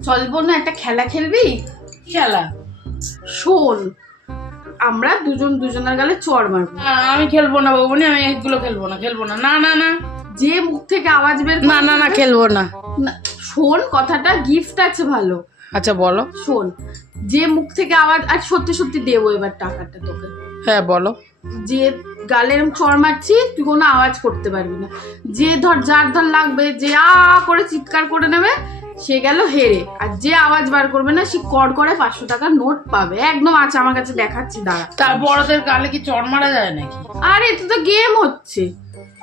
চলবো না, একটা খেলা খেলবি? খেলা? শোন, আমরা দুজনের গালে চড় মারবো। আমি খেলবো না বাবুনি, আমি এগুলো খেলবো না। না না না, যে মুখ থেকে আওয়াজ বের না না না, খেলবো না। শোন কথাটা, গিফট আছে ভালো। আচ্ছা বলো। শোন, যে মুখ থেকে আওয়াজ, আর সত্যি সত্যি দেবো এবার টাকাটা তোকে। হ্যাঁ বলো। যে গালের চড় মারছি তুই কোনো আওয়াজ করতে পারবি না। যে যার লাগবে, যে করে চিৎকার করে নেবে সে গেল হেরে, আর যে আওয়াজ বার করবে না সে কর করে 500 টাকার নোট পাবে। একদম আছে আমার কাছে, দেখাচ্ছি দাঁড়া। তার বড়দের গালে কি চড় মারা যায় নাকি? আরে এটা তো গেম হচ্ছে।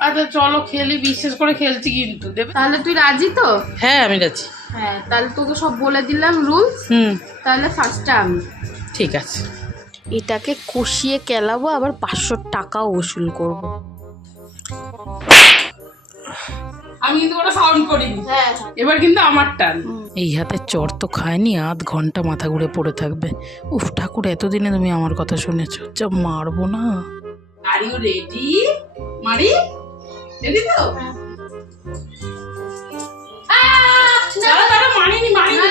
আচ্ছা চলো খেলি, বিশ্বাস করে খেলছি কিন্তু। দেবে তাহলে তুই রাজি তো? হ্যাঁ আমি রাজি। হ্যাঁ তাহলে তোকে সব বলে দিলাম রুলস। তাহলে ফার্স্টে আমি। ঠিক আছে। এটাকে কষিয়ে কেলাবো, আবার 500 টাকাও ওসুল করবো। আমি কিন্তু ওটা সাউন্ড করিনি। হ্যাঁ এবার কিন্তু আমার টার্ন। এই হাতে চড় তো খায়নি, আধ ঘন্টা মাথা ঘুরে পড়ে থাকবে। উফ ঠাকুর, এতদিনে তুমি আমার কথা শুনেছো, যা মারবো না। Are you ready? মারি? রেডি তো?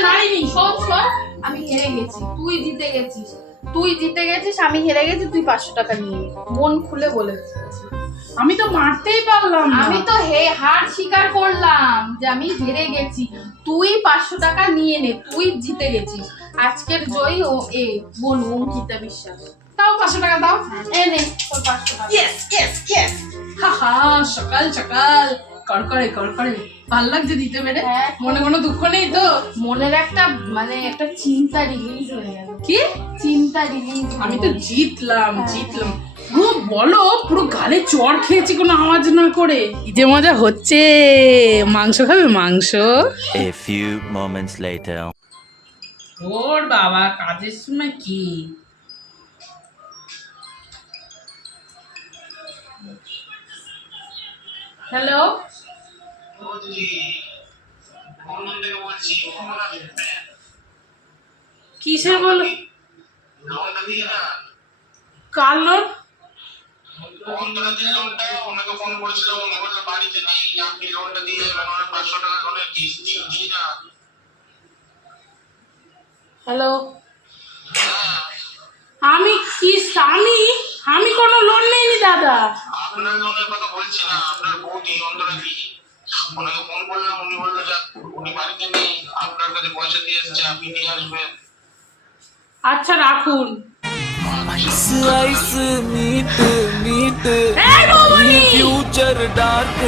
মারিনি। শোন, আমি হেরে গেছি, তুই জিতে গেছিস, আমি হেরে গেছি, তুই 500 টাকা নিয়ে নে। মন খুলে বলে দিচ্ছি। আমি তো মারতেই পারলাম না। আমি তো হার স্বীকার করলাম যে আমি হেরে গেছি, তুই 500 টাকা নিয়ে নে, তুই জিতে গেছিস। আজকের জয়ী বোন অঙ্কিতা বিশ্বাস। তাও 500 টাকা দাও। নে তোর 500 টাকা। ইয়েস। হাহা, সকাল সকাল করকরে ভাল লাগছে দিতে পেরে। মনে কোনো দুঃখ নেই তো? মনের একটা একটা চিন্তা রিলিজ হয়ে গেল। কি চিন্তা রিলিজ? আমি তো জিতলাম। পুরো বলো, পুরো গালে চড় খেয়েছি কোনো আওয়াজ না করে। কি যে মজা হচ্ছে। মাংস খাবে? মাংস। A few moments later. ওর বাবা, কাজের সময় কি? হ্যালো, কিসের বলো? Car loan? হ্যালো, আমি কোনো লোন নেইনি দাদা। আপনার লোনের কথা বলছি না, আপনার বউটি অন্তরাজি। ওনাকে ফোন করলাম, উনি বললো যে উনি বাড়িতে নেই, আপনার কাছে পয়সা দিয়ে এসেছে, আপনি নিয়ে আসবেন। আচ্ছা রাখুন। Future dark